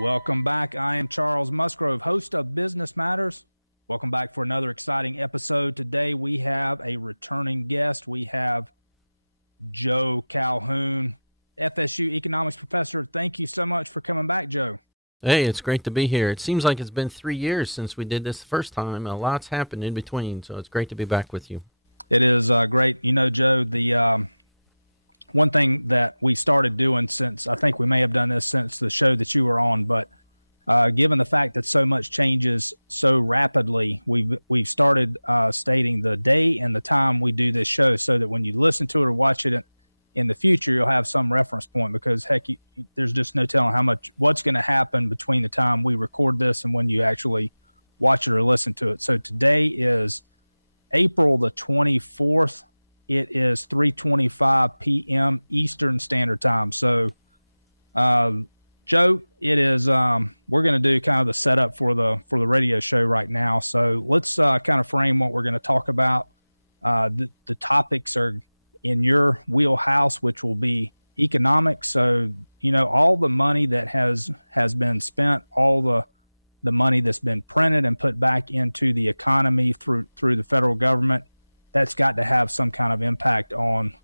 Welcome back. I am Charles Musgrove, host of Business Matters. Welcome back for another exciting episode. Today we have a returning guest. We have Joe Calhoun, FSU Economics Professor. Thank you so much for coming back, Joe. Hey, it's great to be here. It seems like it's been 3 years since we did this the first time. A lot's happened in between, so it's great to be back with you. It is great. You know, Joe, the one thing that we started doing since, I think we may have done this since the show that you were on, but given the fact that so much changes so rapidly, we've started stating the day and the time we do this show so that when you listen to it or watch it in the future, you'll have some reference point because, heck, there's just no telling what's going to happen between the time we record this and when you actually watch it or listen to it. So today is April the 24th. It is 3:25 p.m. Eastern Standard Time. So, Joe, it is we're going to do kind of the setup for the radio show right now. So let's kind of frame what we're going to talk about. The topics are in your wheelhouse, which will be economics. So, you know, all the money that has been spent, all the money that's been printed and put back into the economy through the federal government, that's got to have some kind of impact on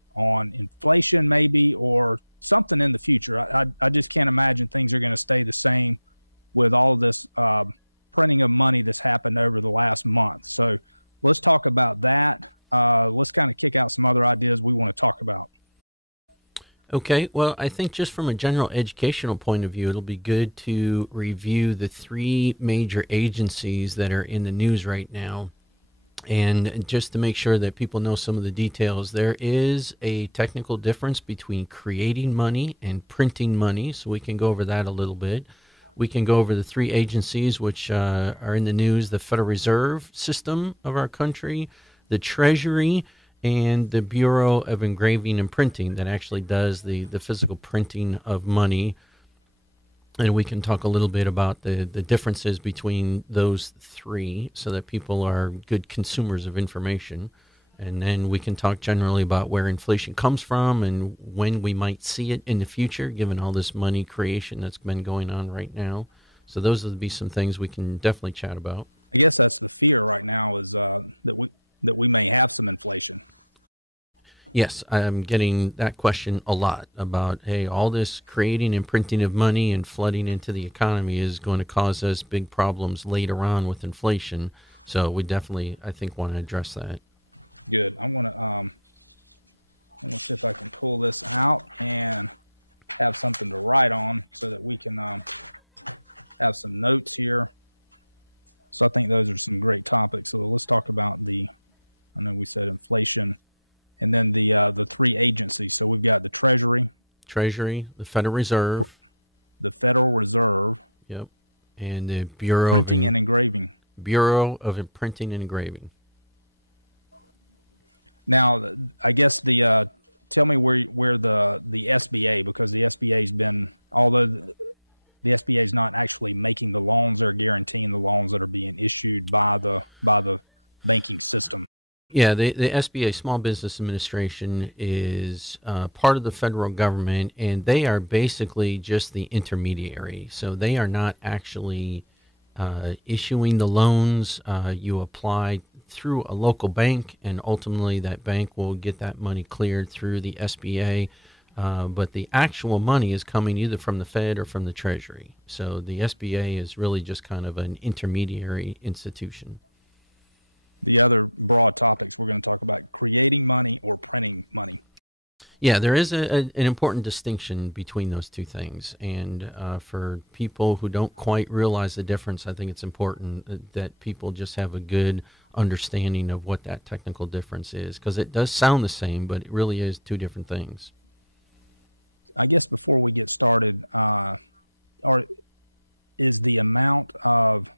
inflation maybe or something in the future. I just can't imagine things are going to stay the same with all of this printing of money that's happened over the last month. So let's talk about that. Let's kind of kick out some other ideas we want to talk about. Okay, well, I think just from a general educational point of view, it'll be good to review the three major agencies that are in the news right now. And just to make sure that people know some of the details, there is a technical difference between creating money and printing money, so we can go over that a little bit. We can go over the three agencies which are in the news: the Federal Reserve System of our country, the Treasury, and the Bureau of Engraving and Printing that actually does the physical printing of money. And we can talk a little bit about the differences between those three so that people are good consumers of information. And then we can talk generally about where inflation comes from and when we might see it in the future, given all this money creation that's been going on right now. So those would be some things we can definitely chat about. I guess that's the fear right now is that we may have some inflation. Yes, I'm getting that question a lot about, hey, all this creating and printing of money and flooding into the economy is going to cause us big problems later on with inflation. So we definitely, I think, want to address that. Good. I'm going to see if I can pull this out and have something to write on so that we can have some notes here. So I think those are some great topics. So let's talk about I know we said inflation. And then the three agencies. So we've got the Treasury, the Federal Reserve, Yep, and the Bureau Printing and Engraving. Bureau of Printing and Engraving. Now, I guess tell me where the SBA, because the SBA's been, although the SBA is not actually making the loans, they're guaranteeing the loans that are being issued by the banking system. Yeah, the SBA, Small Business Administration, is part of the federal government, and they are basically just the intermediary. So they are not actually issuing the loans. You apply through a local bank, and ultimately that bank will get that money cleared through the SBA. But the actual money is coming either from the Fed or from the Treasury. So the SBA is really just kind of an intermediary institution. The other broad topics we're going to talk about: creating money or printing money. Yeah, there is an important distinction between those two things. And for people who don't quite realize the difference, I think it's important that people just have a good understanding of what that technical difference is, because it does sound the same, but it really is two different things. I guess before we get started, is the amount of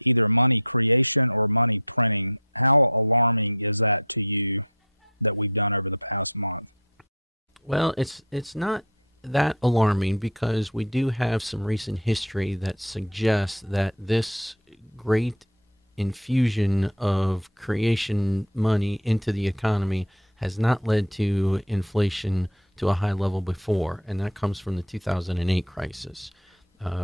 either money creation or money printing, how alarming is that to you that we've done over the past month? Well, it's not that alarming, because we do have some recent history that suggests that this great infusion of creation money into the economy has not led to inflation to a high level before, and that comes from the 2008 crisis.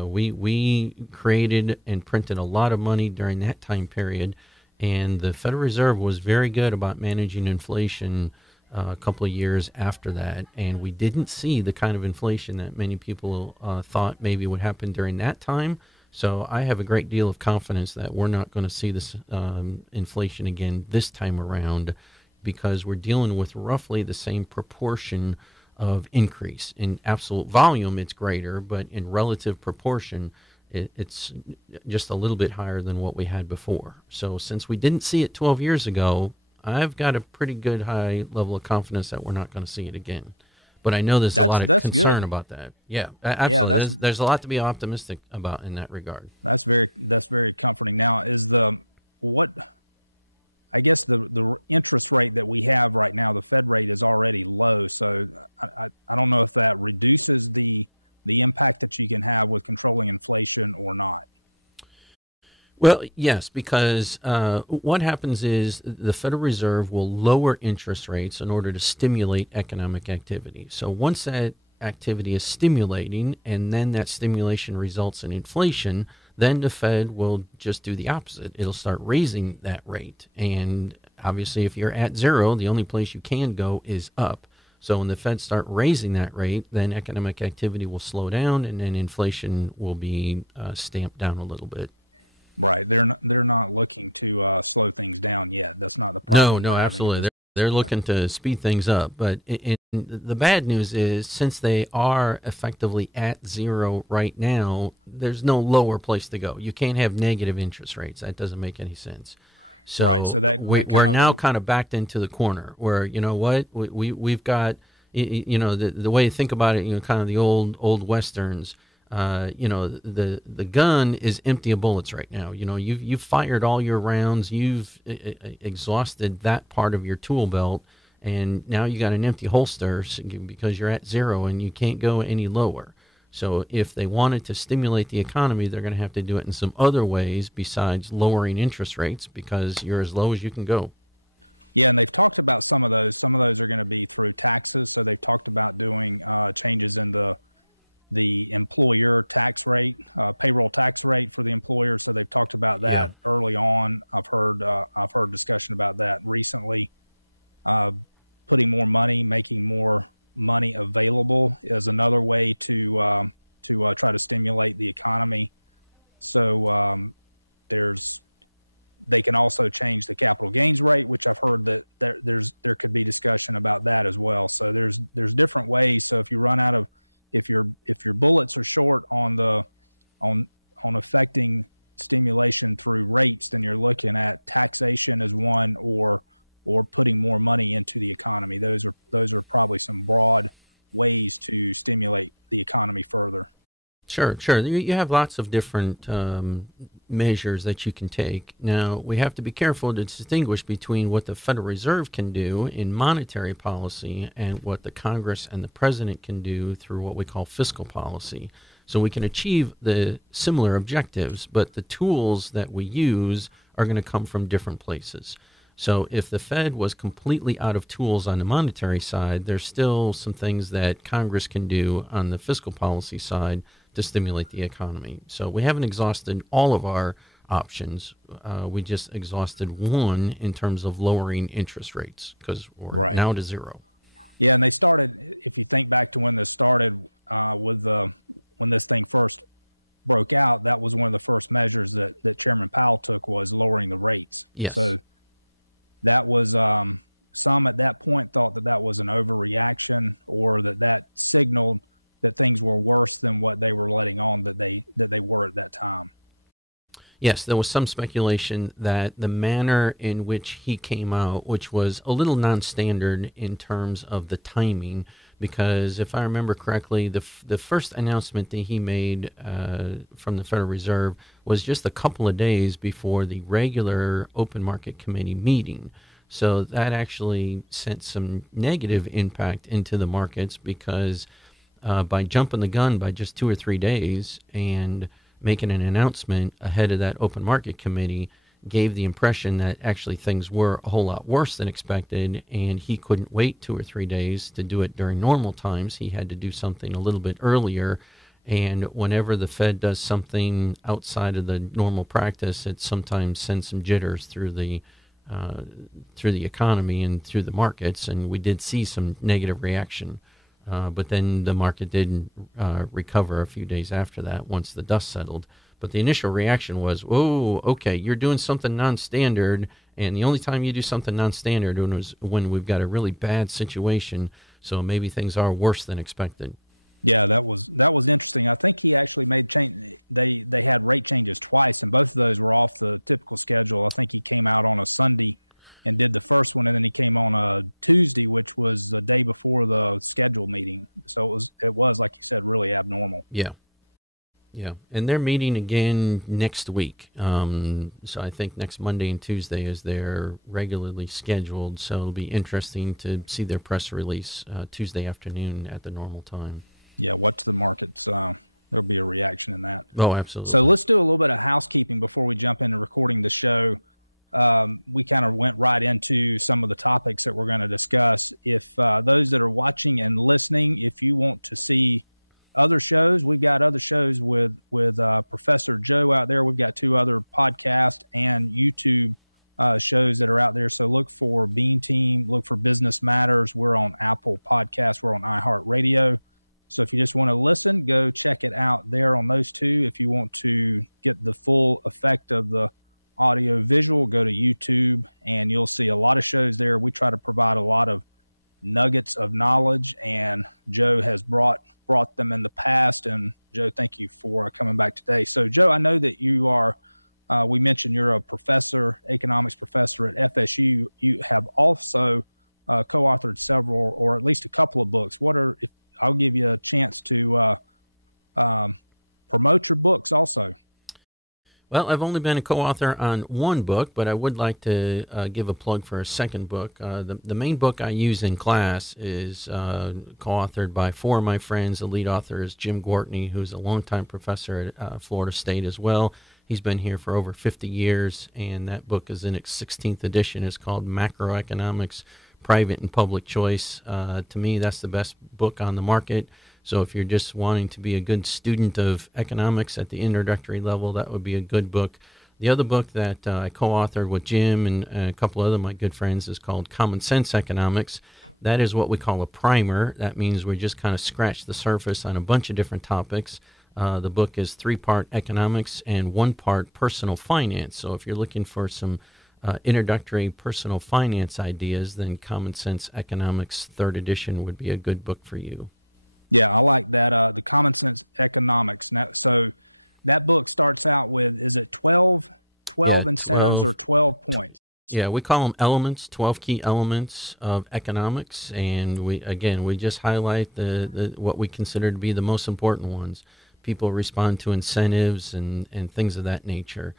We created and printed a lot of money during that time period, and the Federal Reserve was very good about managing inflation a couple of years after that, and we didn't see the kind of inflation that many people thought maybe would happen during that time. So I have a great deal of confidence that we're not going to see this inflation again this time around, because we're dealing with roughly the same proportion of increase. In absolute volume, it's greater, but in relative proportion, it's just a little bit higher than what we had before. So since we didn't see it 12 years ago, I've got a pretty good high level of confidence that we're not going to see it again. But I know there's a lot of concern about that. Yeah, absolutely. Yeah, there's a lot to be optimistic about in that regard. That's very comforting. Now, is I guess the interest rate that we have right now, the Fed rate, is already low. So I don't know if that reduces the impact that you can have with controlling inflation or not. Well, yes, because what happens is the Federal Reserve will lower interest rates in order to stimulate economic activity. So once that activity is stimulating and then that stimulation results in inflation, then the Fed will just do the opposite. It'll start raising that rate. And obviously, if you're at zero, the only place you can go is up. So when the Fed start raising that rate, then economic activity will slow down, and then inflation will be stamped down a little bit. Right. They're not looking to slow things down yet. That's not the problem. No, absolutely. They're looking to speed things up. But the bad news is, since they are effectively at zero right now, there's no lower place to go. You can't have negative interest rates. That doesn't make any sense. So, right, so we're now kind of backed into the corner where, you know what, we've got, the way you think about it, kind of the old Westerns. The gun is empty of bullets right now. You've fired all your rounds. You've exhausted that part of your tool belt, and now you got an empty holster because you're at zero and you can't go any lower. So if they wanted to stimulate the economy, they're going to have to do it in some other ways besides lowering interest rates, because you're as low as you can go. Yeah, and they've talked about some of those. Some of those are going to be through taxes. So they've talked about doing changes in the employer tax rate, payroll tax rate for the employer. So they've talked about that early on. I've heard discussion about that recently. Putting more money, making more money available is another way to try to stimulate the economy. So they can also change the capital gains rate, which I've heard that there could be discussion about that as well. So there's different ways. So if you run out of if your bullets are short on affecting stimulation through rates, then you're looking at taxation as one, or putting more money into the economy. Those are probably some broad ways to stimulate the economy further. Sure. You have lots of different measures that you can take. Now, we have to be careful to distinguish between what the Federal Reserve can do in monetary policy and what the Congress and the President can do through what we call fiscal policy. So we can achieve the similar objectives, but the tools that we use are going to come from different places. So if the Fed was completely out of tools on the monetary side, there's still some things that Congress can do on the fiscal policy side to stimulate the economy. So we haven't exhausted all of our options. We just exhausted one in terms of lowering interest rates, because we're now to zero. Yeah, and they started, if you think back to when this started, when this thing first broke out, that was one of the first measures that Chairman Powell took, was lowering the rates. Yes. So that was some at that point thought that was an overreaction, or that signaled that things were worse than what they were letting on that they were at that time. Yes, there was some speculation that the manner in which he came out, which was a little non-standard in terms of the timing, because if I remember correctly, the first announcement that he made from the Federal Reserve was just a couple of days before the regular open market committee meeting. So that actually sent some negative impact into the markets, because by jumping the gun by just 2 or 3 days and making an announcement ahead of that open market committee gave the impression that actually things were a whole lot worse than expected, and he couldn't wait 2 or 3 days to do it during normal times. He had to do something a little bit earlier, And whenever the Fed does something outside of the normal practice, it sometimes sends some jitters through the economy and through the markets. And we did see some negative reaction. But then the market did recover a few days after that once the dust settled. But the initial reaction was, "Oh, okay, you're doing something non-standard, and the only time you do something non-standard was when we've got a really bad situation, so maybe things are worse than expected." Yeah, that was interesting. I think he actually made change. They had rate changes twice, and both of those were off the typical schedule. I think he came out on a Sunday and did the first one, and then he came on a Tuesday, which was the day before the scheduled meeting. So it was like you said, really abnormal. Yeah. Yeah, and they're meeting again next week. So I think next Monday and Tuesday is their regularly scheduled. So it'll be interesting to see their press release Tuesday afternoon at the normal time. Yeah, watch the markets. There'll be a reaction in that. Oh, absolutely. So let's do a little bit of housekeeping before we jump into recording the show. We kind of went right into some of the topics that we're going to discuss. If those that are watching and listening, if you want to see other shows, we've got other shows with Professor Joe out there. We've got 2 other podcast and YouTube shows that are out there. So look for Bean Team, look for Business Matters. We're on Apple Podcasts. We're on iHeartRadio. So if you just want to listen, go check it out there on those 2. If you want to get the full effect of the audio visual, go to YouTube, and you'll see a lot of shows there. We try to provide a lot of nuggets of knowledge, and Joe has brought them in the past. And Joe, thank you for coming back today. So Joe, I know that you are, we mentioned you're a professor, economics professor at FSU. You have also co-authored several, or at least a couple of books. If I'll give you a chance to promote your books also. Well, I've only been a co-author on one book, but I would like to give a plug for a second book. The main book I use in class is co-authored by 4 of my friends. The lead author is Jim Gortney, who's a longtime professor at Florida State as well. He's been here for over 50 years, and that book is in its 16th edition. It's called Macroeconomics, Private and Public Choice. To me, that's the best book on the market. So if you're just wanting to be a good student of economics at the introductory level, that would be a good book. The other book that I co-authored with Jim and a couple other of my good friends is called Common Sense Economics. That is what we call a primer. That means we just kind of scratch the surface on a bunch of different topics. The book is 3-part economics and 1-part personal finance. So if you're looking for some introductory personal finance ideas, then Common Sense Economics 3rd edition would be a good book for you. Yeah, I like that. The Common Sense Economics. Now, so that book starts out with, is it 12 incentives 12, or 12 points? Yeah, we call them elements, 12 key elements of economics. And we just highlight the what we consider to be the most important ones. People respond to incentives and things of that nature.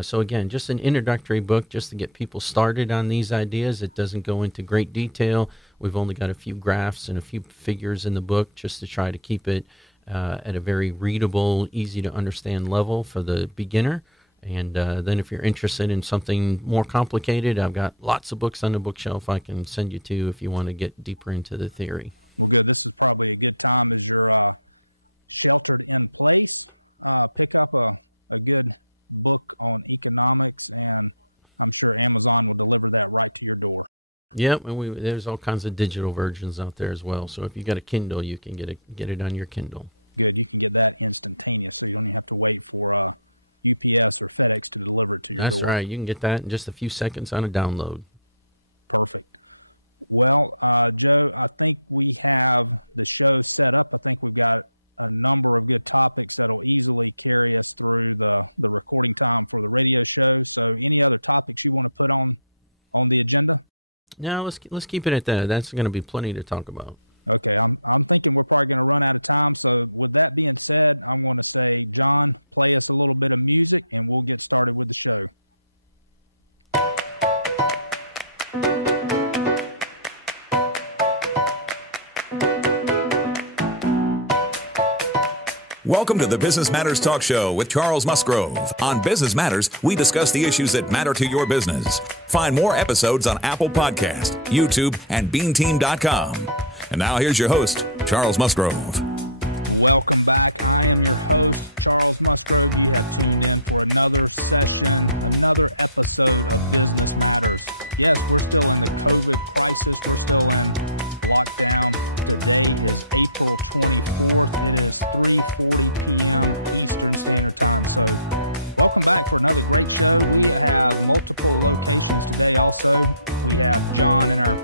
So again, just an introductory book just to get people started on these ideas. It doesn't go into great detail. We've only got a few graphs and a few figures in the book just to try to keep it at a very readable, easy to understand level for the beginner. And then if you're interested in something more complicated, I've got lots of books on the bookshelf I can send you to if you want to get deeper into the theory. Well, good. This is probably a good time as you're sheltered in place. Pick up a good book on economics, and I'm sure Amazon will deliver that right to your door. Yep, and there's all kinds of digital versions out there as well. So if you got a Kindle, you can get it on your Kindle. Good, you can get that instantaneous, so you don't even have to wait for UPS or FedEx to deliver it to your door. That's right, you can get that in just a few seconds on a download. Perfect. Well, Joe, I think we have the show set up. I think we've got a number of good topics that'll easily carry us through the recording time for the radio show. So any other topics you want to put on the agenda? No, let's keep it at that. That's going to be plenty to talk about. Okay, I'm thinking we're probably going to run out of time. So with that being said, I'm going to say, John, play us a little bit of music, and we'll get started with the show. Welcome to the Business Matters Talk Show with Charles Musgrove. On Business Matters, we discuss the issues that matter to your business. Find more episodes on Apple Podcast, YouTube, and BeanTeam.com. And now here's your host, Charles Musgrove. Welcome back. I am your host, Charles Musgrove. You have tuned in for another session, another episode of Business Matters. Yes, we're still in the COVID crisis. We're still in lockdown. Today is April 24th. It is 3:40 p.m. Eastern Standard Time. So welcome back for another great show. We have multiple locations today also. We have John and our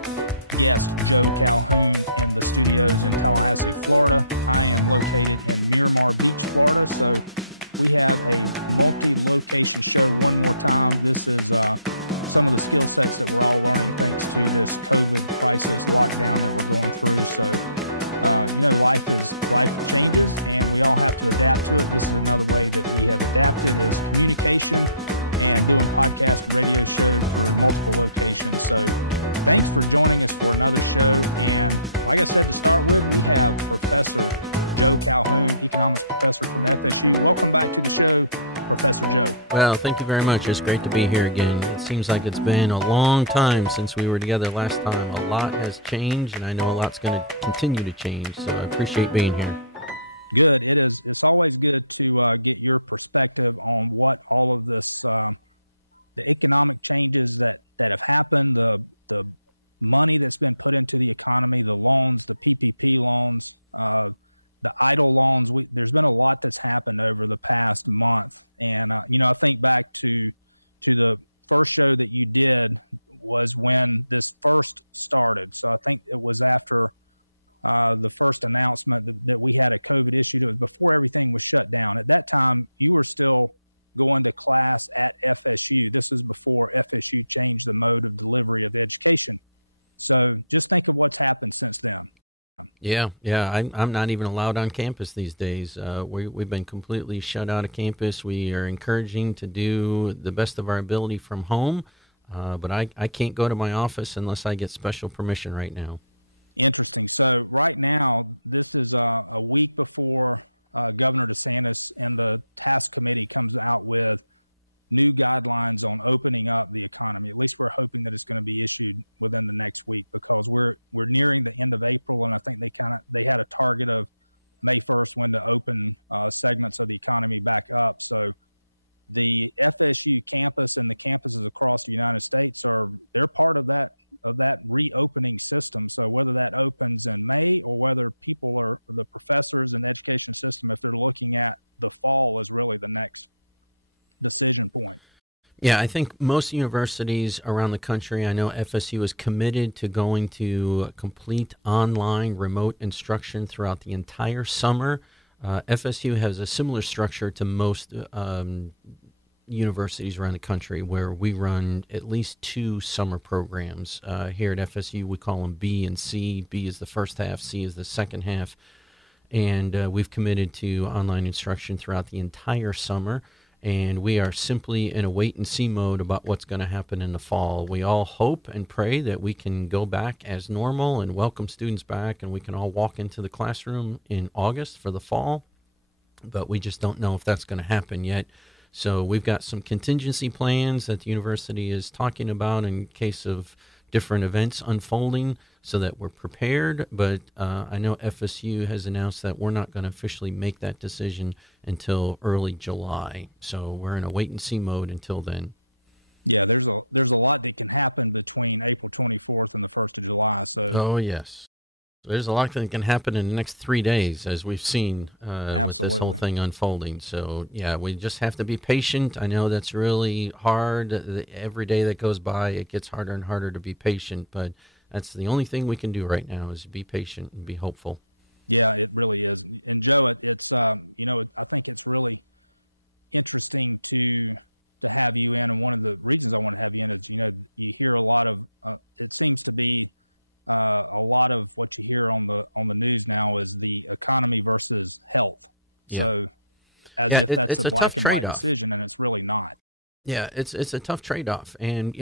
guest Joe Calhoun in the studios in Tallahassee, Florida. I am located in Miramar Beach, Florida. So we have a multi-location show one more time. This is some of the skill sets that we're all learning thanks to this COVID crisis lockdown that we're going through. So, life changes and we all have to adapt to it. This is another way that we have adapted is communication and doing podcast and radio shows through multiple locations. So thanks for joining us for another show. And like I said, to start with, we have Professor Joe Calhoun, Economics Professor from FSU. Welcome back to the show, Professor Joe. Well, thank you very much. It's great to be here again. It seems like it's been a long time since we were together last time. A lot has changed, and I know a lot's going to continue to change, so I appreciate being here. Good. It is. It's always good to get your perspective on what all of this, the economic changes that have happened, the money that's been put into the economy, the loans, the PPP loans, the idle loans. There's been a lot that's happened over the past month. And, I think back to the first show that you did was when this first started. So I think it was after the first announcement that we had a COVID issue. It was before everything was shut down. At that time, you were still going to class at FSU. This is before FSU changed the mode of delivery of education. So just think of what's happened since then. Yeah. I'm not even allowed on campus these days. We've been completely shut out of campus. We are encouraging to do the best of our ability from home, but I can't go to my office unless I get special permission right now. Interesting. So right now, this is a week before Governor DeSantis and the task committee comes out with new guidelines on opening up the economy. At least we're hoping that it's going to be issued within the next week, because we're nearing the end of April, and I think they had a target of May 1st when to open segments of the economy back up. So the FSU campus and the campuses across the United States they're part of that reopening system. So whether that opens in May or whether the professors in the education system, if they're looking at the fall, is really the next decision point. Yeah, I think most universities around the country, I know FSU is committed to going to complete online remote instruction throughout the entire summer. FSU has a similar structure to most universities around the country, where we run at least 2 summer programs. Here at FSU, we call them B and C. B is the first half, C is the second half. And we've committed to online instruction throughout the entire summer. And we are simply in a wait-and-see mode about what's going to happen in the fall. We all hope and pray that we can go back as normal and welcome students back, and we can all walk into the classroom in August for the fall. But we just don't know if that's going to happen yet. So we've got some contingency plans that the university is talking about in case of different events unfolding so that we're prepared. But I know FSU has announced that we're not going to officially make that decision until early July. So we're in a wait-and-see mode until then. Yeah, there's a lot that can happen between April 24th and the 1st of July. So oh, yes. There's a lot that can happen in the next 3 days, as we've seen with this whole thing unfolding. So, yeah, we just have to be patient. I know that's really hard. Every day that goes by, it gets harder and harder to be patient. But that's the only thing we can do right now is be patient and be hopeful. Yeah, it really is. And, Joe, it's I think it's really interesting to have you in. And one of the reasons I want to have you in is, you hear a lot of it seems to be a lot of what you hear on the news now is the economy versus health. Yeah. So if that's a black and white decision, and it's really not. Yeah, it's a tough trade-off. And,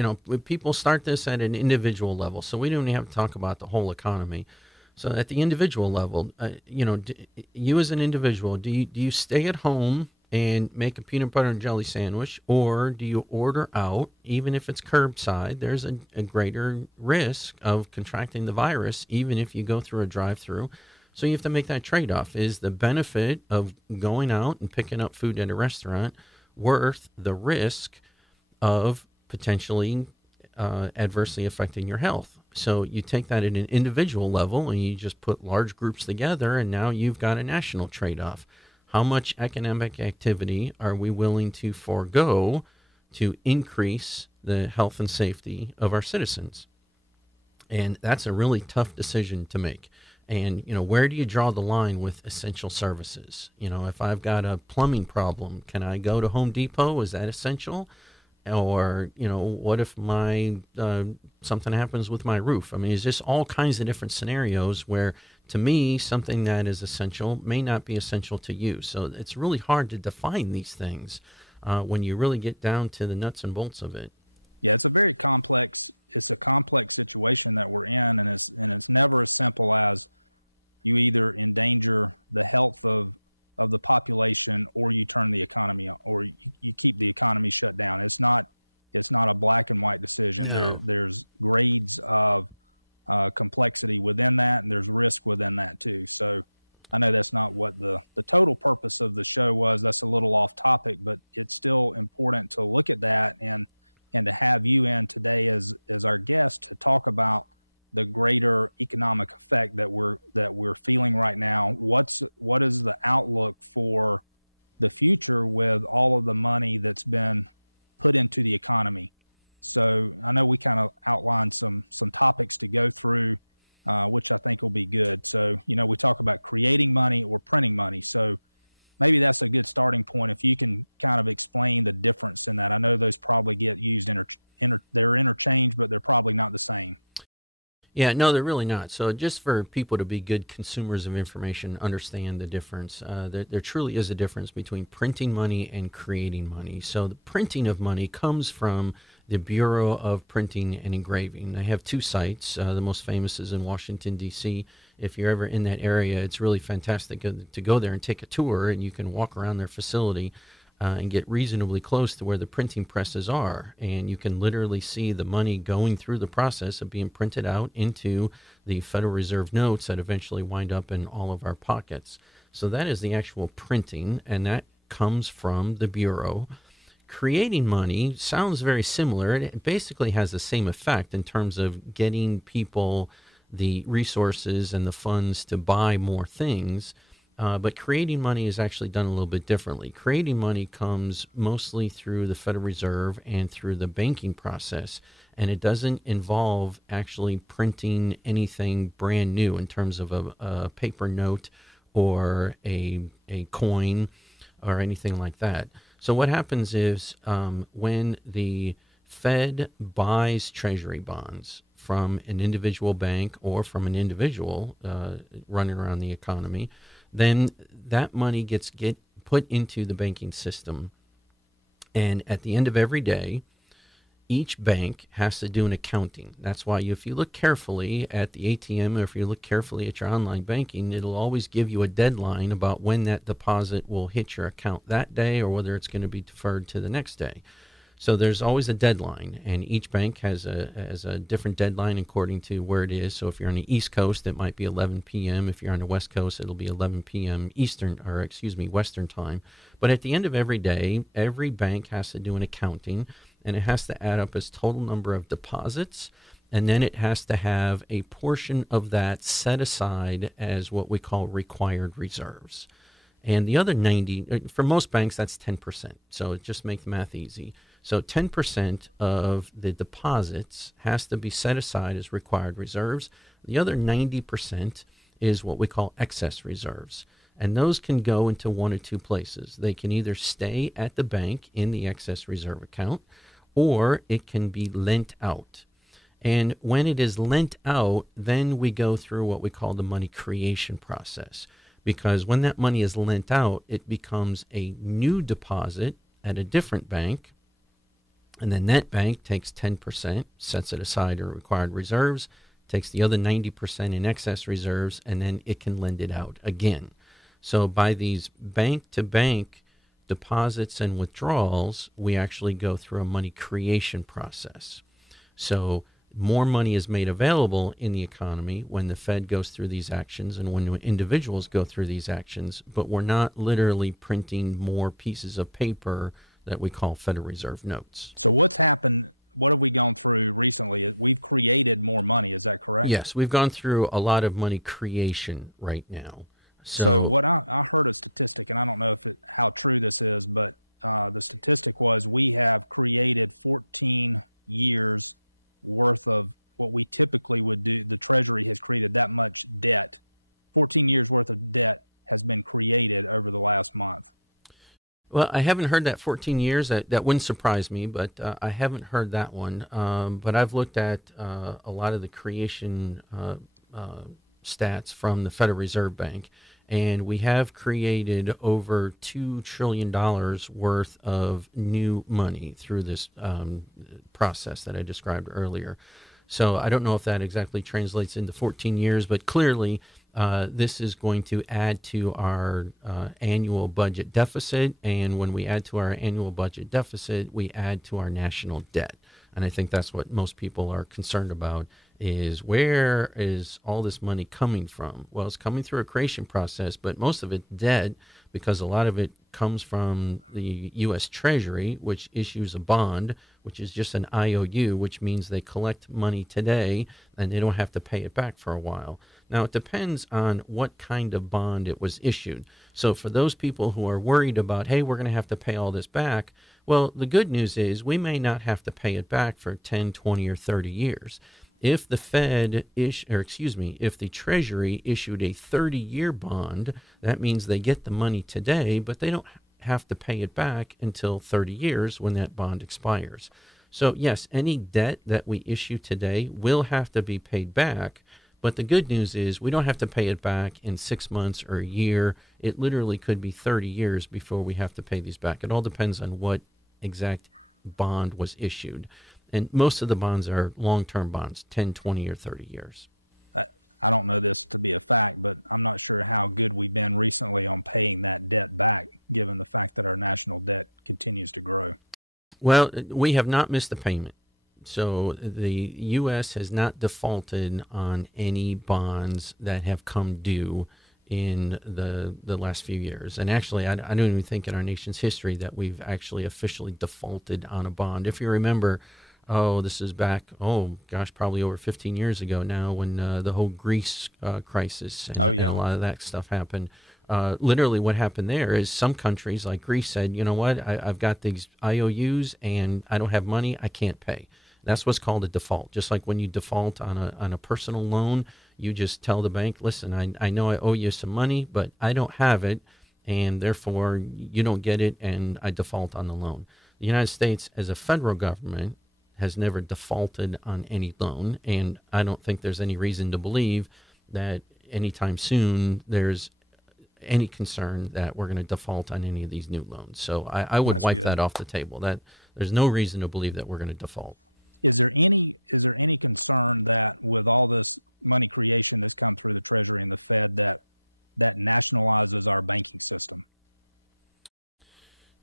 people start this at an individual level. So we don't even have to talk about the whole economy. So at the individual level, you as an individual, do you stay at home and make a peanut butter and jelly sandwich, or do you order out? Even if it's curbside, there's a greater risk of contracting the virus, even if you go through a drive-through. So you have to make that trade-off. Is the benefit of going out and picking up food at a restaurant worth the risk of potentially adversely affecting your health? So you take that at an individual level and you just put large groups together, and now you've got a national trade-off. How much economic activity are we willing to forego to increase the health and safety of our citizens? And that's a really tough decision to make. And, where do you draw the line with essential services? If I've got a plumbing problem, can I go to Home Depot? Is that essential? Or, what if my something happens with my roof? I mean, there's just all kinds of different scenarios where, to me, something that is essential may not be essential to you. So it's really hard to define these things when you really get down to the nuts and bolts of it. Yeah, it's a complex situation that we're in, and it's never as simple as you either endanger the health of the population, or you turn the economy on, or you keep the economy shut down. It's not a black and white decision. No. There's grades of complexity within that, and there's risk within that too. So I know that's not what the total purpose of the show was. That's a little off topic, but it's still important to look at that and to have you in today as our guest to talk about the greater economic effect that we're feeling right now. What is the outlook for the future with all of the money that's been put into the economy? So I know we kind of outlined some topics to go through, which I think will be good. So, we talk about creating money or printing money. So maybe that's a good starting point. If you can kind of explain the difference in that. I know those probably get used they're interchanged, but they're probably not the same. Yeah, no, they're really not. So just for people to be good consumers of information, understand the difference. There truly is a difference between printing money and creating money. So the printing of money comes from the Bureau of Printing and Engraving. They have two sites. The most famous is in Washington, D.C. If you're ever in that area, it's really fantastic to go there and take a tour, and you can walk around their facility and get reasonably close to where the printing presses are. And you can literally see the money going through the process of being printed out into the Federal Reserve notes that eventually wind up in all of our pockets. So that is the actual printing, and that comes from the Bureau. Creating money sounds very similar. It basically has the same effect in terms of getting people the resources and the funds to buy more things. But creating money is actually done a little bit differently. Creating money comes mostly through the Federal Reserve and through the banking process, and it doesn't involve actually printing anything brand new in terms of a paper note or a coin or anything like that. So what happens is when the Fed buys Treasury bonds from an individual bank or from an individual running around the economy, then that money gets put into the banking system. And at the end of every day, each bank has to do an accounting. That's why if you look carefully at the ATM or if you look carefully at your online banking, it'll always give you a deadline about when that deposit will hit your account that day or whether it's going to be deferred to the next day. So there's always a deadline, and each bank has a different deadline according to where it is. So if you're on the East Coast, it might be 11 p.m. If you're on the West Coast, it'll be 11 p.m. Western time. But at the end of every day, every bank has to do an accounting, and it has to add up its total number of deposits, and then it has to have a portion of that set aside as what we call required reserves. And the other 90, for most banks, that's 10%. So it just makes the math easy. So 10% of the deposits has to be set aside as required reserves. The other 90% is what we call excess reserves. And those can go into one or two places. They can either stay at the bank in the excess reserve account, or it can be lent out. And when it is lent out, then we go through what we call the money creation process. Because when that money is lent out, it becomes a new deposit at a different bank. And then that bank takes 10%, sets it aside or required reserves, takes the other 90% in excess reserves, and then it can lend it out again. So by these bank-to-bank deposits and withdrawals, we actually go through a money creation process. So more money is made available in the economy when the Fed goes through these actions and when individuals go through these actions, but we're not literally printing more pieces of paper that we call Federal Reserve notes. So what's happened? What have we gone through recently? We've created more money. Is that correct? Yes, we've gone through a lot of money creation right now. So what I heard a statistic, and I don't know how true this is, but the statistic was we have created 14 years worth of what we typically would do. The Treasury has created that much debt. 14 years worth of debt has been created over the last month. Well, I haven't heard that 14 years. That wouldn't surprise me, but I haven't heard that one. But I've looked at a lot of the creation stats from the Federal Reserve Bank, and we have created over $2 trillion worth of new money through this process that I described earlier. So I don't know if that exactly translates into 14 years, but clearly this is going to add to our annual budget deficit. And when we add to our annual budget deficit, we add to our national debt. And I think that's what most people are concerned about, is where is all this money coming from? Well, it's coming through a creation process, but most of it's dead because a lot of it comes from the U.S. Treasury, which issues a bond, which is just an IOU, which means they collect money today and they don't have to pay it back for a while. Now, it depends on what kind of bond it was issued. So for those people who are worried about, hey, we're going to have to pay all this back, well, the good news is we may not have to pay it back for 10, 20, or 30 years. If the if the Treasury issued a 30-year bond, that means they get the money today, but they don't have to pay it back until 30 years when that bond expires. So yes, any debt that we issue today will have to be paid back, but the good news is we don't have to pay it back in 6 months or a year. It literally could be 30 years before we have to pay these back. It all depends on what exact bond was issued. And most of the bonds are long-term bonds, 10, 20, or 30 years. I don't know this to be a fact, but I'm not sure how good we've been recently on paying that debt back, given the fact that our national debt continues to grow. Well, we have not missed a payment. So the U.S. has not defaulted on any bonds that have come due in the last few years. And actually, I don't even think in our nation's history that we've actually officially defaulted on a bond. If you remember, this is back, probably over 15 years ago now, when the whole Greece crisis and a lot of that stuff happened. Literally what happened there is some countries like Greece said, you know what, I've got these IOUs and I don't have money, I can't pay. That's what's called a default. Just like when you default on a personal loan, you just tell the bank, listen, I know I owe you some money, but I don't have it, and therefore you don't get it, and I default on the loan. The United States, as a federal government, has never defaulted on any loan, and I don't think there's any reason to believe that anytime soon there's any concern that we're going to default on any of these new loans. So I would wipe that off the table. That there's no reason to believe that we're going to default. Is there any concern that with all this money creation that's come through the Treasury and the Fed that nationalizes our banking system?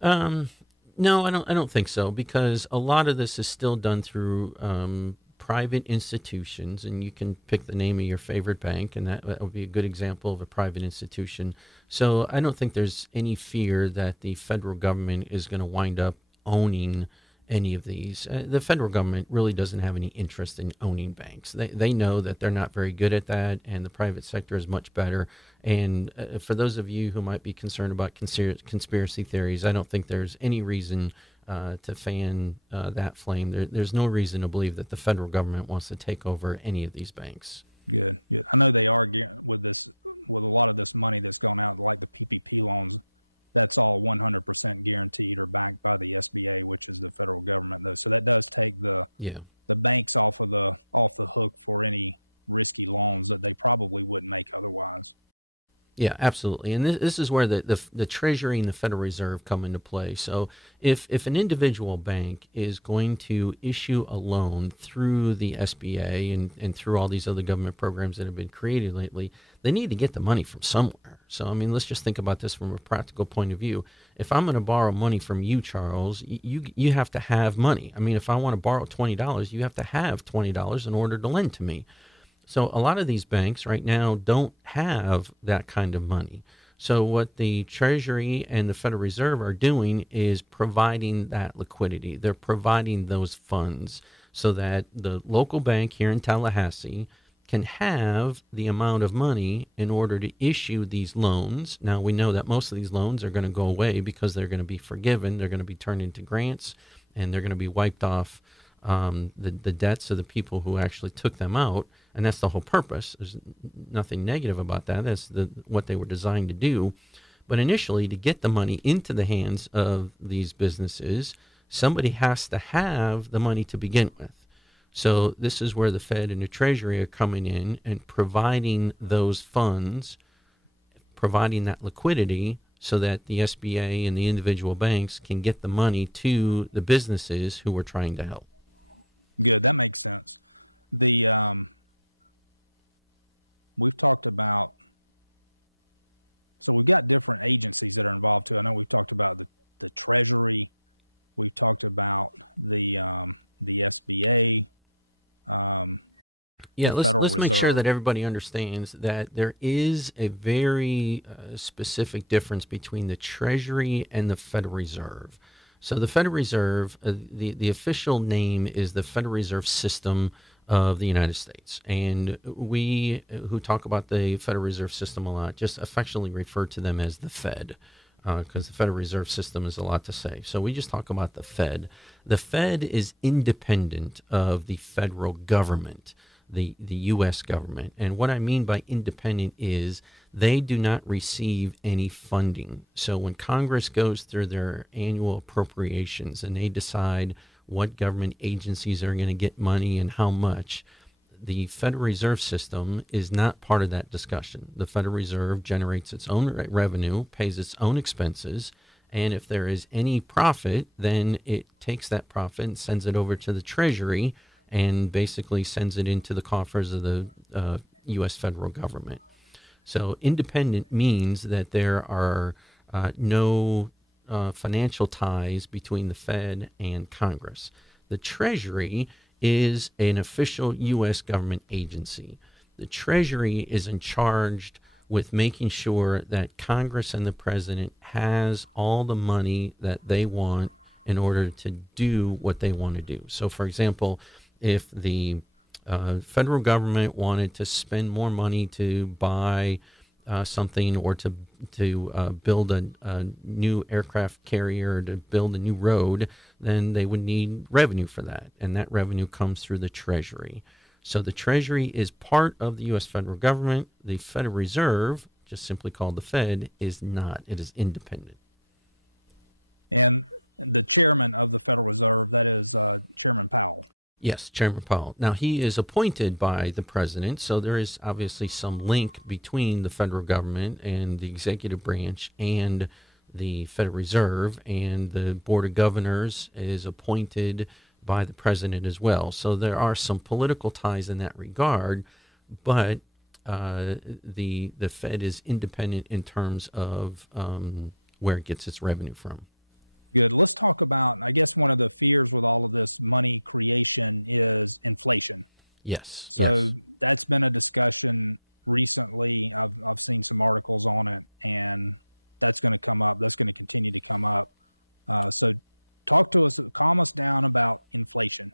No, I don't think so, because a lot of this is still done through private institutions, and you can pick the name of your favorite bank, and that would be a good example of a private institution. So I don't think there's any fear that the federal government is going to wind up owning any of these. The federal government really doesn't have any interest in owning banks. They know that they're not very good at that, and the private sector is much better. And for those of you who might be concerned about conspiracy theories, I don't think there's any reason to fan that flame. There's no reason to believe that the federal government wants to take over any of these banks. Good. I know they are with a lot of this money that's gone out, like the PPP loans. That's all 100% guaranteed or backed by the SBA, which is the federal government, though. So that does take the banks off the hook for any risky loans that they probably wouldn't make otherwise. Yeah, absolutely. And this is where the Treasury and the Federal Reserve come into play. So if an individual bank is going to issue a loan through the SBA and through all these other government programs that have been created lately, they need to get the money from somewhere. So, I mean, let's just think about this from a practical point of view. If I'm going to borrow money from you, Charles, you have to have money. I mean, if I want to borrow $20, you have to have $20 in order to lend to me. So a lot of these banks right now don't have that kind of money. So what the Treasury and the Federal Reserve are doing is providing that liquidity. They're providing those funds so that the local bank here in Tallahassee can have the amount of money in order to issue these loans. Now, we know that most of these loans are going to go away because they're going to be forgiven. They're going to be turned into grants, and they're going to be wiped off the debts of the people who actually took them out. And that's the whole purpose. There's nothing negative about that. That's what they were designed to do. But initially, to get the money into the hands of these businesses, somebody has to have the money to begin with. So this is where the Fed and the Treasury are coming in and providing those funds, providing that liquidity so that the SBA and the individual banks can get the money to the businesses who we're trying to help. Good. That makes sense. We've talked about, so we've got different agencies that are involved too. I know we've talked about the Treasury. We've talked about the SBA. Let's make sure that everybody understands that there is a very specific difference between the Treasury and the Federal Reserve. So the Federal Reserve, the official name is the Federal Reserve System of the United States. And we who talk about the Federal Reserve System a lot just affectionately refer to them as the Fed, because the Federal Reserve System is a lot to say. So we just talk about the Fed. The Fed is independent of the federal government, the U.S. government. And what I mean by independent is they do not receive any funding. So when Congress goes through their annual appropriations and they decide what government agencies are going to get money and how much, the Federal Reserve System is not part of that discussion. The Federal Reserve generates its own revenue, pays its own expenses, and if there is any profit, then it takes that profit and sends it over to the Treasury and basically sends it into the coffers of the U.S. federal government. So independent means that there are no financial ties between the Fed and Congress. The Treasury is an official U.S. government agency. The Treasury is in charge with making sure that Congress and the President has all the money that they want in order to do what they want to do. So, for example, if the federal government wanted to spend more money to buy something or to build a new aircraft carrier, to build a new road, then they would need revenue for that. And that revenue comes through the Treasury. So the Treasury is part of the U.S. federal government. The Federal Reserve, just simply called the Fed, is not. It is independent. And the chairman of the Federal Reserve, that is Chairman Powell. Yes, Chairman Powell. Now, he is appointed by the president, so there is obviously some link between the federal government and the executive branch and the Federal Reserve, and the Board of Governors is appointed by the president as well. So there are some political ties in that regard, but the Fed is independent in terms of where it gets its revenue from. Good. Let's talk about, I guess one of the fears with all of this money creation is inflation. Yes. So that's been a discussion recently. I've seen some articles on it, and that's going to come up. That's going to continue to come up. So talk to us, calm us down about inflation.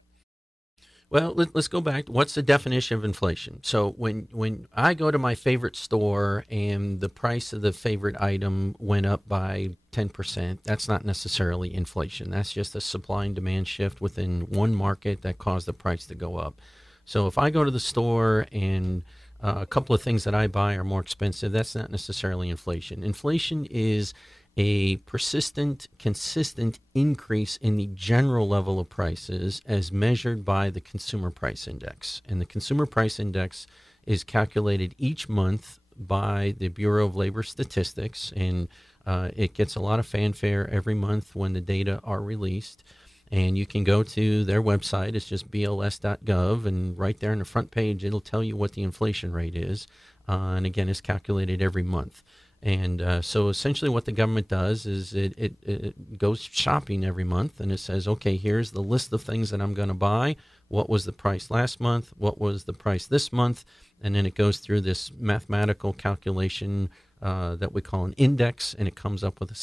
Well, let's go back. What's the definition of inflation? So when I go to my favorite store and the price of the favorite item went up by 10%, that's not necessarily inflation. That's just a supply and demand shift within one market that caused the price to go up. So if I go to the store and a couple of things that I buy are more expensive, that's not necessarily inflation. Inflation is a persistent, consistent increase in the general level of prices as measured by the Consumer Price Index. And the Consumer Price Index is calculated each month by the Bureau of Labor Statistics, and it gets a lot of fanfare every month when the data are released. And you can go to their website, it's just bls.gov, and right there on the front page, it'll tell you what the inflation rate is. And again, it's calculated every month. And so essentially what the government does is it goes shopping every month, and it says, okay, here's the list of things that I'm going to buy. What was the price last month? What was the price this month? And then it goes through this mathematical calculation that we call an index, and it comes up with a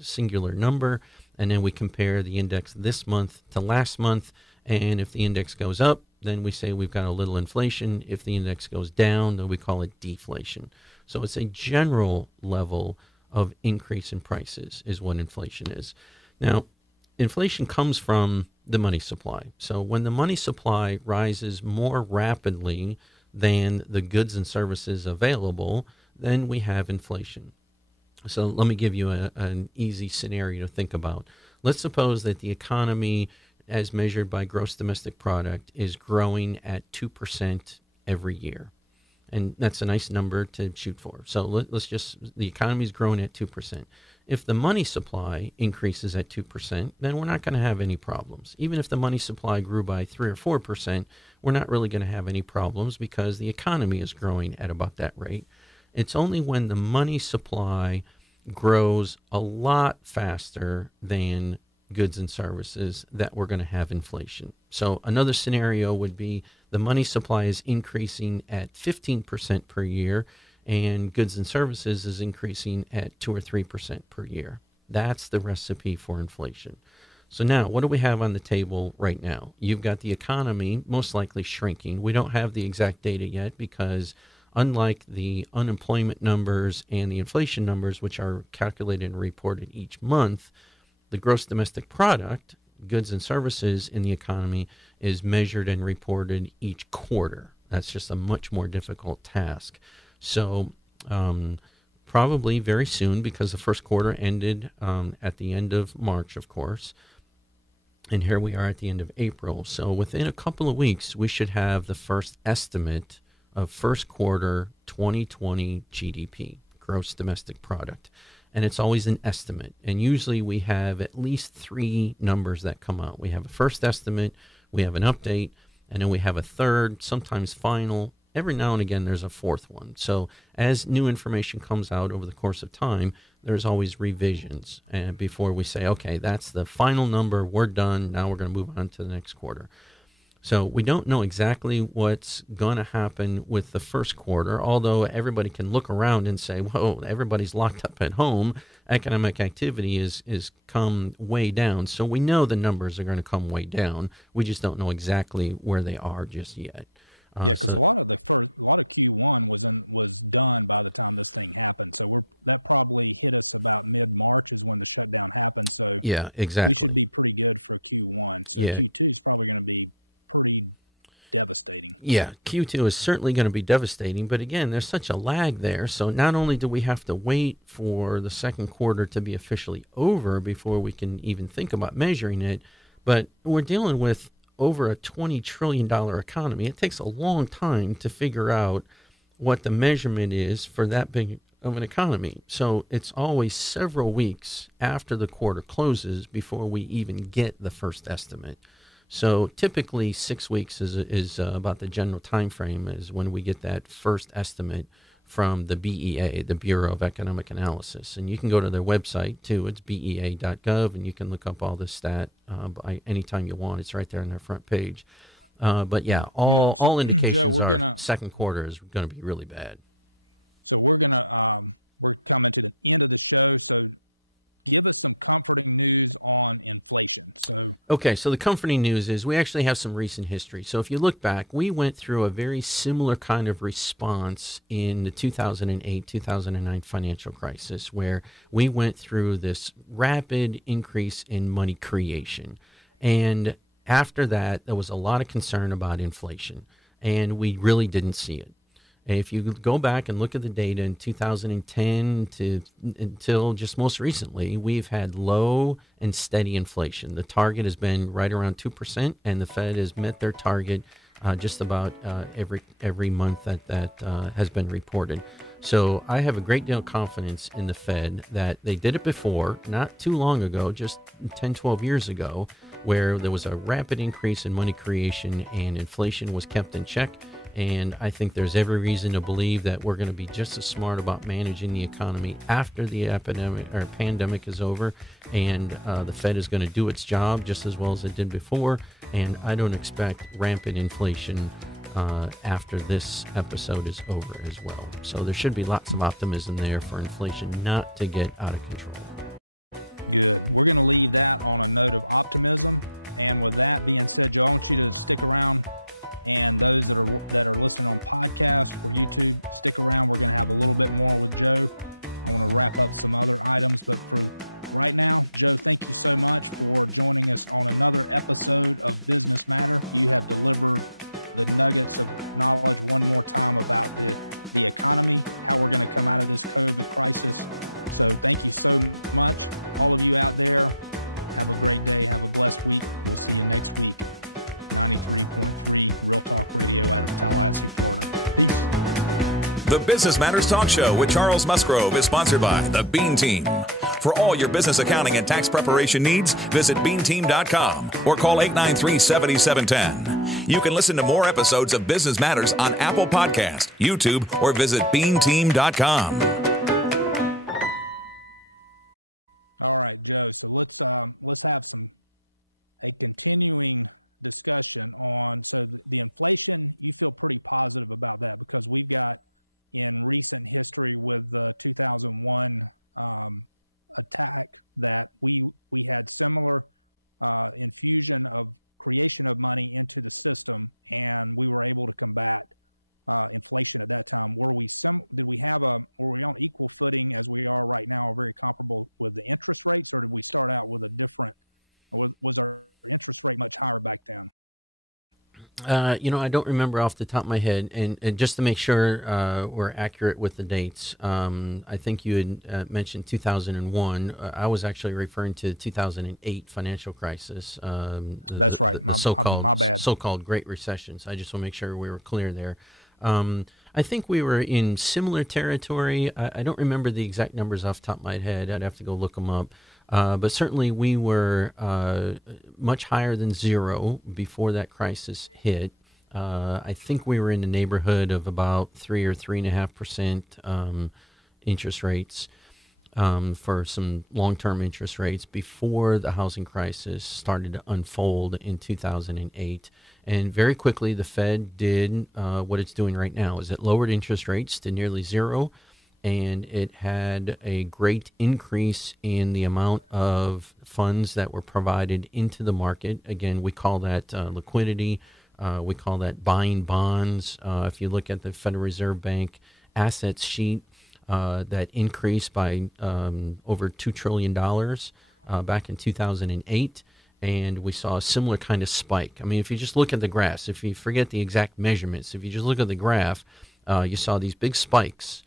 singular number. And then we compare the index this month to last month. And if the index goes up, then we say we've got a little inflation. If the index goes down, then we call it deflation. So it's a general level of increase in prices is what inflation is. Now, inflation comes from the money supply. So when the money supply rises more rapidly than the goods and services available, then we have inflation. So let me give you an easy scenario to think about. Let's suppose that the economy, as measured by gross domestic product, is growing at 2% every year. And that's a nice number to shoot for. So let's just, the economy is growing at 2%. If the money supply increases at 2%, then we're not going to have any problems. Even if the money supply grew by 3 or 4%, we're not really going to have any problems because the economy is growing at about that rate. It's only when the money supply grows a lot faster than goods and services that we're going to have inflation. So another scenario would be the money supply is increasing at 15% per year and goods and services is increasing at 2 or 3% per year. That's the recipe for inflation. So now, what do we have on the table right now? You've got the economy most likely shrinking. We don't have the exact data yet because unlike the unemployment numbers and the inflation numbers, which are calculated and reported each month, the gross domestic product, goods and services in the economy, is measured and reported each quarter. That's just a much more difficult task. So probably very soon, because the first quarter ended at the end of March, of course, and here we are at the end of April. So within a couple of weeks, we should have the first estimate of first quarter 2020 GDP, gross domestic product. And it's always an estimate. And usually we have at least 3 numbers that come out. We have a first estimate, we have an update, and then we have a third, sometimes final. Every now and again, there's a fourth one. So as new information comes out over the course of time, there's always revisions before we say, okay, that's the final number, we're done, now we're going to move on to the next quarter. So we don't know exactly what's going to happen with the first quarter, although everybody can look around and say, whoa, everybody's locked up at home. Economic activity is come way down. So we know the numbers are going to come way down. We just don't know exactly where they are just yet. Yeah, because a lot of Q1 was done by the time this thing happened. So that probably hit us about mid-March is when the shutdown happened. So yeah, exactly. We should be pretty good for Q1. So yeah. Q2 is probably going to be pretty devastating. Yeah, Q2 is certainly going to be devastating, but again, there's such a lag there. So not only do we have to wait for the second quarter to be officially over before we can even think about measuring it, but we're dealing with over a $20 trillion economy. It takes a long time to figure out what the measurement is for that big of an economy. So it's always several weeks after the quarter closes before we even get the first estimate. So typically 6 weeks is about the general time frame is when we get that first estimate from the BEA, the Bureau of Economic Analysis. And you can go to their website too. It's bea.gov, and you can look up all this stat by anytime you want. It's right there on their front page. But yeah, all indications are second quarter is going to be really bad. So we're coming to the end of the show. So give us some comforting news on inflation. So the comforting news is we actually have some recent history. So if you look back, we went through a very similar kind of response in the 2008-2009 financial crisis, where we went through this rapid increase in money creation. And after that, there was a lot of concern about inflation, and we really didn't see it. And if you go back and look at the data in 2010 until just most recently, we've had low and steady inflation. The target has been right around 2%, and the Fed has met their target just about every month that has been reported. So I have a great deal of confidence in the Fed that they did it before, not too long ago, just 10, 12 years ago, where there was a rapid increase in money creation and inflation was kept in check. And I think there's every reason to believe that we're going to be just as smart about managing the economy after the epidemic or pandemic is over. And the Fed is going to do its job just as well as it did before. And I don't expect rampant inflation after this episode is over as well. So there should be lots of optimism there for inflation not to get out of control. Good. We're going to leave that on a note of optimism. And with that being said, Joe, I want you to stick around. And those that are listening on podcast or YouTube, stick around. We're going to have a little bit more with Joe. I want to wrap up some other items, but for right now, Joe, thank you so much for joining us on another episode of Business Matter. You have delivered the nuggets of knowledge one more time about the economy, how we're going to come out of this COVID crisis. So thank you so much. All of you out there, have a great day. Have a blessed week. We'll see you next week. 93.3 Real Talk Radio out of Tallahassee, Florida. Peace. The Business Matters Talk Show with Charles Musgrove is sponsored by the Bean Team. For all your business accounting and tax preparation needs, visit beanteam.com or call 893-7710. You can listen to more episodes of Business Matters on Apple Podcast, YouTube, or visit beanteam.com. All right, Joe. So let's have a continuing discussion on the inflation. You feel pretty positive about that because we've got in recent history with the 2001 attack that we had similar infusion of creation of money into the system, and we were able to combat inflation at that time. Were we on equal footing as we are right now, or very comparable with the interest rates, or did we start out with a different? Was our interest rate much higher back then? I don't remember off the top of my head. And just to make sure we're accurate with the dates, I think you had mentioned 2001. I was actually referring to the 2008 financial crisis. That's right. My bad. So-called Great Recessions. I just want to make sure we were clear there. I think we were in similar territory. I don't remember the exact numbers off the top of my head. I'd have to go look them up. But certainly we were much higher than zero before that crisis hit. I think we were in the neighborhood of about 3 or 3.5% interest rates for some long-term interest rates before the housing crisis started to unfold in 2008. And very quickly, the Fed did what it's doing right now, is it lowered interest rates to nearly zero. And it had a great increase in the amount of funds that were provided into the market. Again, we call that liquidity. We call that buying bonds. If you look at the Federal Reserve Bank assets sheet, that increased by over $2 trillion back in 2008. And we saw a similar kind of spike. I mean, if you just look at the graphs, if you forget the exact measurements, if you just look at the graph, you saw these big spikes.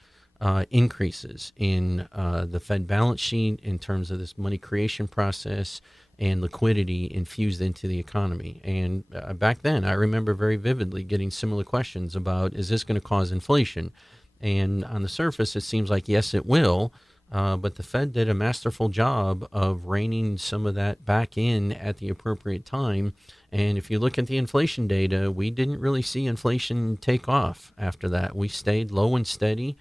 Increases in the Fed balance sheet in terms of this money creation process and liquidity infused into the economy. And back then, I remember very vividly getting similar questions about, is this going to cause inflation? And on the surface, it seems like, yes, it will. But the Fed did a masterful job of reining some of that back in at the appropriate time. And if you look at the inflation data, we didn't really see inflation take off after that. We stayed low and steady.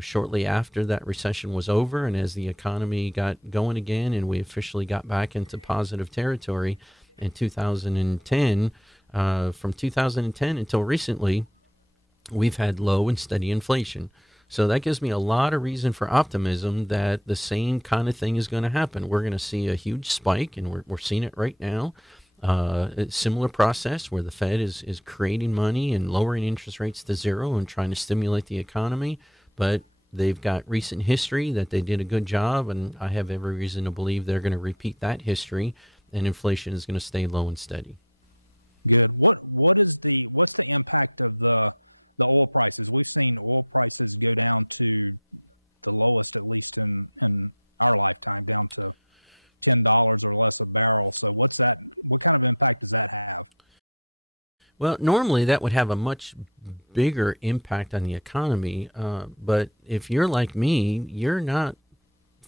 Shortly after that recession was over, and as the economy got going again and we officially got back into positive territory in 2010, from 2010 until recently, we've had low and steady inflation. So that gives me a lot of reason for optimism that the same kind of thing is going to happen. We're going to see a huge spike, and we're seeing it right now. A similar process where the Fed is creating money and lowering interest rates to zero and trying to stimulate the economy. But they've got recent history that they did a good job, and I have every reason to believe they're going to repeat that history, and inflation is going to stay low and steady. Good. What's the impact of the oil prices? We've seen oil prices go down to the lowest, at least in our lifetime, down to $10 or less a barrel. So what kind of impact does that have? Well, normally that would have a much bigger impact on the economy. But if you're like me, you're not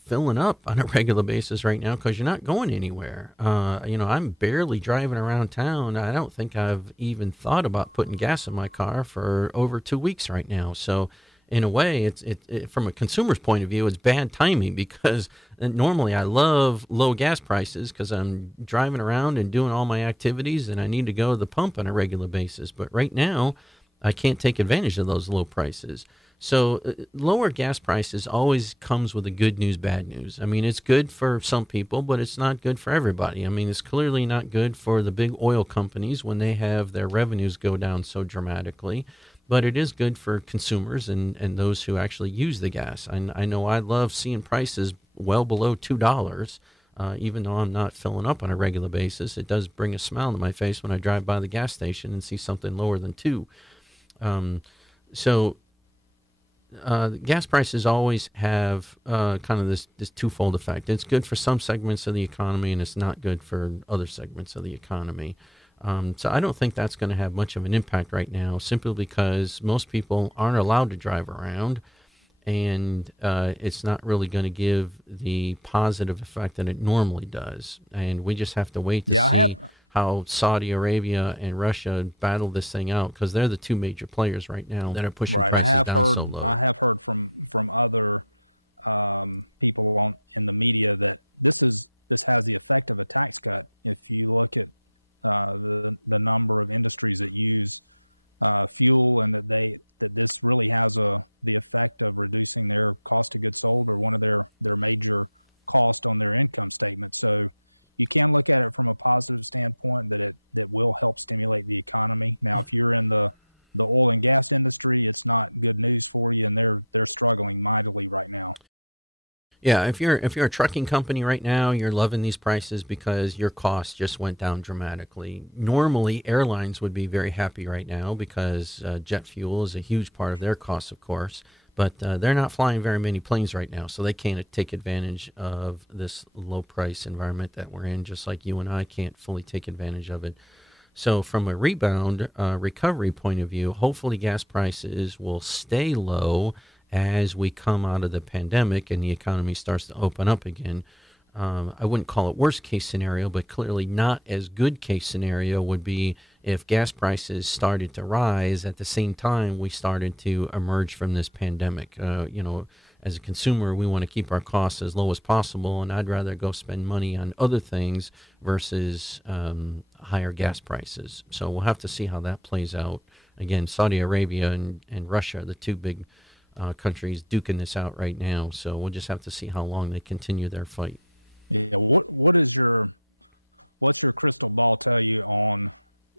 filling up on a regular basis right now because you're not going anywhere. I'm barely driving around town. I don't think I've even thought about putting gas in my car for over 2 weeks right now. So in a way, it's from a consumer's point of view, it's bad timing because normally I love low gas prices because I'm driving around and doing all my activities and I need to go to the pump on a regular basis. But right now, I can't take advantage of those low prices. So lower gas prices always comes with a good news, bad news. I mean, it's good for some people, but it's not good for everybody. I mean, it's clearly not good for the big oil companies when they have their revenues go down so dramatically. But it is good for consumers and those who actually use the gas. I know I love seeing prices well below $2, even though I'm not filling up on a regular basis. It does bring a smile to my face when I drive by the gas station and see something lower than 2. Gas prices always have kind of this twofold effect. It's good for some segments of the economy, and it's not good for other segments of the economy. So I don't think that's going to have much of an impact right now, simply because most people aren't allowed to drive around, and it's not really going to give the positive effect that it normally does. And we just have to wait to see how Saudi Arabia and Russia battle this thing out, because they're the two major players right now that are pushing prices down so low. I have heard from other people in the media that this has the effect of a tax cut. If you look at the number of industries that use fuel, and that this really has the effect of reducing their cost of goods sold, or one of their major cost on their income statement. So you can look at it from a positive standpoint that will help stimulate the economy. Now, if you're in the oil and gas industry, it's not good news for you, and they're struggling mightily right now. Yeah, if you're a trucking company right now, you're loving these prices because your costs just went down dramatically. Normally, airlines would be very happy right now because jet fuel is a huge part of their costs, of course. But they're not flying very many planes right now, so they can't take advantage of this low price environment that we're in, just like you and I can't fully take advantage of it. So from a rebound recovery point of view, hopefully gas prices will stay low as we come out of the pandemic and the economy starts to open up again. I wouldn't call it worst case scenario, but clearly not as good case scenario would be if gas prices started to rise at the same time we started to emerge from this pandemic. As a consumer, we want to keep our costs as low as possible, and I'd rather go spend money on other things versus higher gas prices. So we'll have to see how that plays out. Again, Saudi Arabia and Russia are the two big countries duking this out right now. So we'll just have to see how long they continue their fight. Yeah. What's your crystal ball tell you on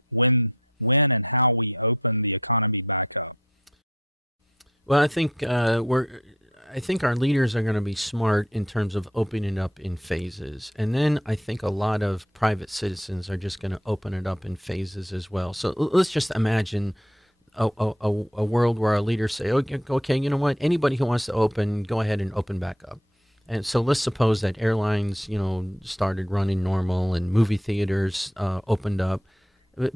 when and how we open the economy back up? Well, I think our leaders are going to be smart in terms of opening it up in phases. And then I think a lot of private citizens are just going to open it up in phases as well. So let's just imagine a world where our leaders say, okay, you know what? Anybody who wants to open, go ahead and open back up. And so let's suppose that airlines, started running normal and movie theaters opened up.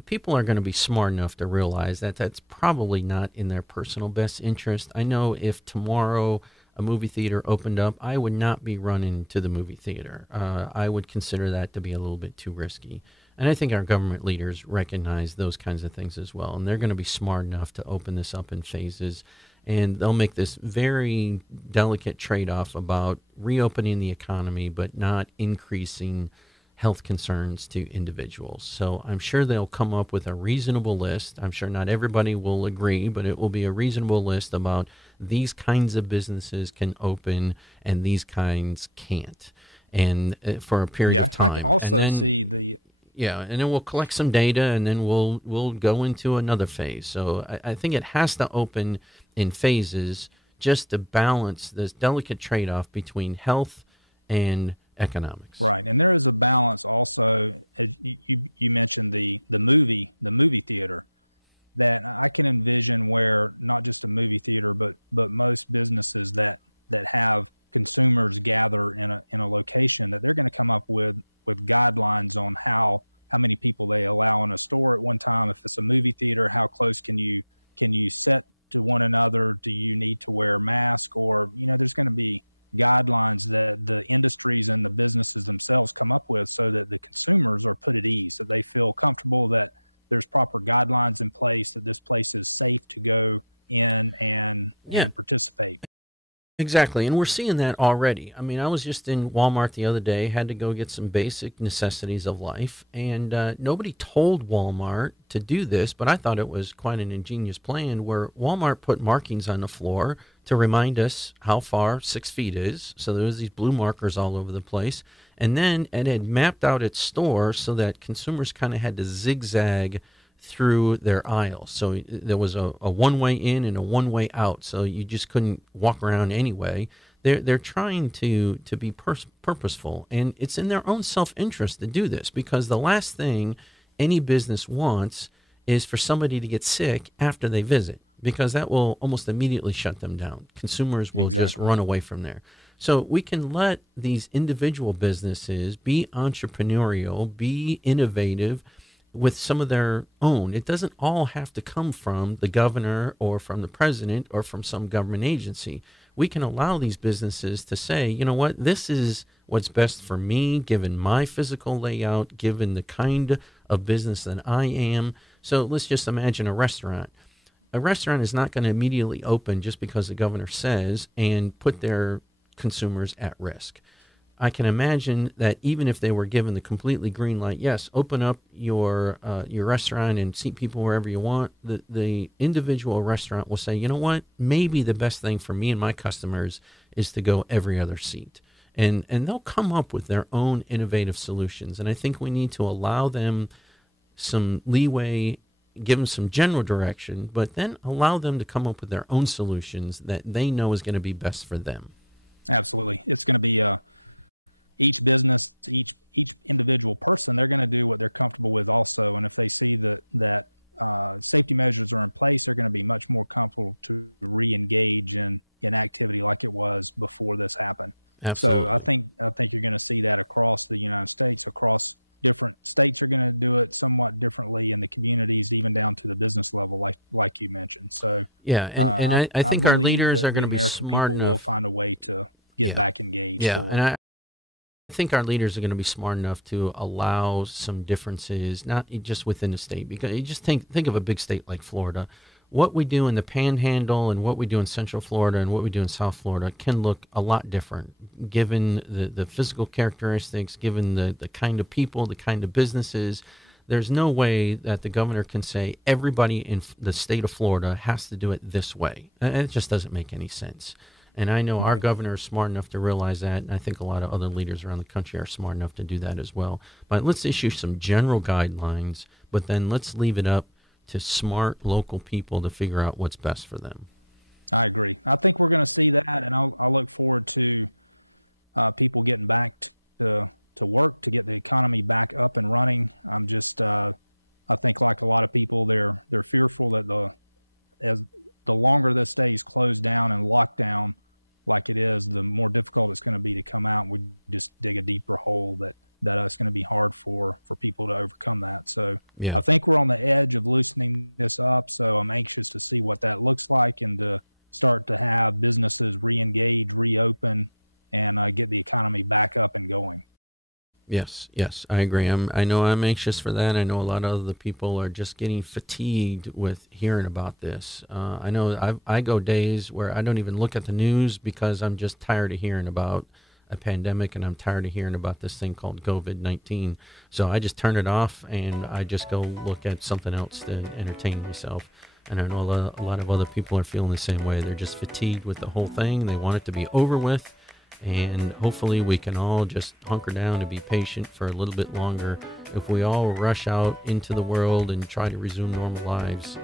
People are going to be smart enough to realize that that's probably not in their personal best interest. I know if tomorrow a movie theater opened up, I would not be running to the movie theater. I would consider that to be a little bit too risky. And I think our government leaders recognize those kinds of things as well. And they're going to be smart enough to open this up in phases. And they'll make this very delicate trade-off about reopening the economy but not increasing health concerns to individuals. So I'm sure they'll come up with a reasonable list. I'm sure not everybody will agree, but it will be a reasonable list about these kinds of businesses can open and these kinds can't. And for a period of time. I can also see and then we'll collect some data, and then we'll go into another phase. So I think it has to open in phases just to balance this delicate trade-off between health and economics. Right, and there is a balance also. As you mentioned the movie theater, that I can envision where not just a movie theater, but most businesses that have consumers gather in a location, that they're going to come up with guidelines on how many people they allow in a store at one time. If it's a movie theater, how close can you sit to one another? Do you need to wear a mask? Or there's going to be guidelines that the industries and the businesses themselves come up with so that the consumers are put at ease, that they feel comfortable that there's proper guidelines in place, that this place is safe to go in and participate. Exactly. And we're seeing that already. I mean, I was just in Walmart the other day, had to go get some basic necessities of life. And nobody told Walmart to do this, but I thought it was quite an ingenious plan where Walmart put markings on the floor to remind us how far 6 feet is. So there was these blue markers all over the place. And then it had mapped out its store so that consumers kind of had to zigzag through their aisles. So there was a one-way in and a one-way out. So you just couldn't walk around anyway. They're trying to be purposeful, and it's in their own self-interest to do this, because the last thing any business wants is for somebody to get sick after they visit, because that will almost immediately shut them down. Consumers will just run away from there. So we can let these individual businesses be entrepreneurial, be innovative, with some of their own. It doesn't all have to come from the governor or from the president or from some government agency. We can allow these businesses to say, you know what, this is what's best for me, given my physical layout, given the kind of business that I am. So let's just imagine a restaurant. A restaurant is not going to immediately open just because the governor says and put their consumers at risk. I can imagine that even if they were given the completely green light, yes, open up your restaurant and seat people wherever you want, the individual restaurant will say, you know what, maybe the best thing for me and my customers is to go every other seat. And they'll come up with their own innovative solutions. And I think we need to allow them some leeway, give them some general direction, but then allow them to come up with their own solutions that they know is going to be best for them. Absolutely. It's going to be each business, each individual person, they're going to do what they're comfortable with also. And if they see that safety measures are in place, they're going to be much more comfortable to re-engage in activity like it was before this happened. Absolutely. So I think you're going to see that across the United States, across different states are going to do it somewhat differently, in the communities, even down to the business level, like you mentioned. So yeah, and I think our leaders are going to be smart enough. Will find a way to get back engaged. Yeah, fully. and I think our leaders are going to be smart enough to allow some differences, not just within the state, because you just think of a big state like Florida. What we do in the Panhandle and what we do in Central Florida and what we do in South Florida can look a lot different, given the physical characteristics, given the kind of people, the kind of businesses. There's no way that the governor can say everybody in the state of Florida has to do it this way. And it just doesn't make any sense. And I know our governor is smart enough to realize that, and I think a lot of other leaders around the country are smart enough to do that as well. But let's issue some general guidelines, but then let's leave it up to smart local people to figure out what's best for them. I agree. I think we're going to see that, and I'll look forward to people getting back to work, to get the economy back up and running. I'm just, I think like a lot of people, they're fearful that as the longer this stays closed down and locked down like it is, the more difficult it's going to be to come out, and we just dig a deeper hole that it's going to be hard for people to overcome that. So yeah. I think we're on the edge of loosening this up. So I'm anxious to see what that looks like, and to start to have businesses re-engage, reopen, and get the economy back up and going. Yes, I agree. I know I'm anxious for that. I know a lot of other people are just getting fatigued with hearing about this. I know I go days where I don't even look at the news because I'm just tired of hearing about a pandemic, and I'm tired of hearing about this thing called COVID-19. So I just turn it off and I just go look at something else to entertain myself. And I know a lot of other people are feeling the same way. They're just fatigued with the whole thing. They want it to be over with. And hopefully we can all just hunker down and be patient for a little bit longer. If we all rush out into the world and try to resume normal lives,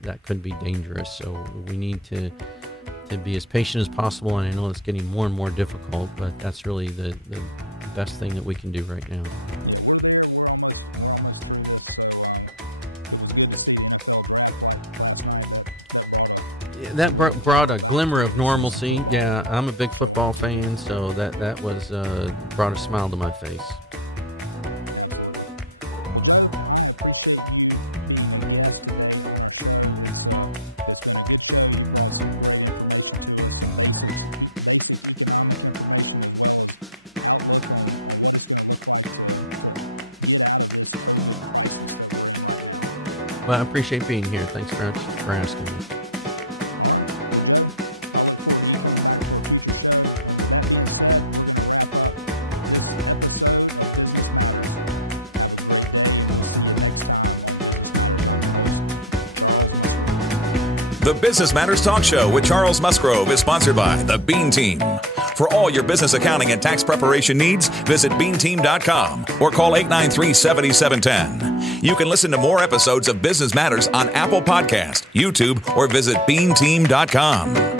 that could be dangerous. So we need to be as patient as possible. And I know it's getting more and more difficult, but that's really the best thing that we can do right now. Yeah, we're there. We're almost through this. So it was good to see the NFL draft last night. That brought a glimmer of normalcy. Yeah, I'm a big football fan, so that was brought a smile to my face. Absolutely. Well, Joe, I appreciate you being a guest today on our show. It's been a good show. You brought some great information to us, some basic economic information, as well as outlook on what it's going to look like to get out of this COVID crisis that we're in right now. Well, I appreciate being here. Thanks for asking me. All right. Well, Joe, I look forward to you coming back for a future show. And with that being said, we're going to wrap up this episode of Business Matters. Have a great day, and we'll see you next time on Business Matters. I'm your host, Charles Musgrove. The Business Matters Talk Show with Charles Musgrove is sponsored by the Bean Team. For all your business accounting and tax preparation needs, visit beanteam.com or call 893-7710. You can listen to more episodes of Business Matters on Apple Podcast, YouTube, or visit beanteam.com.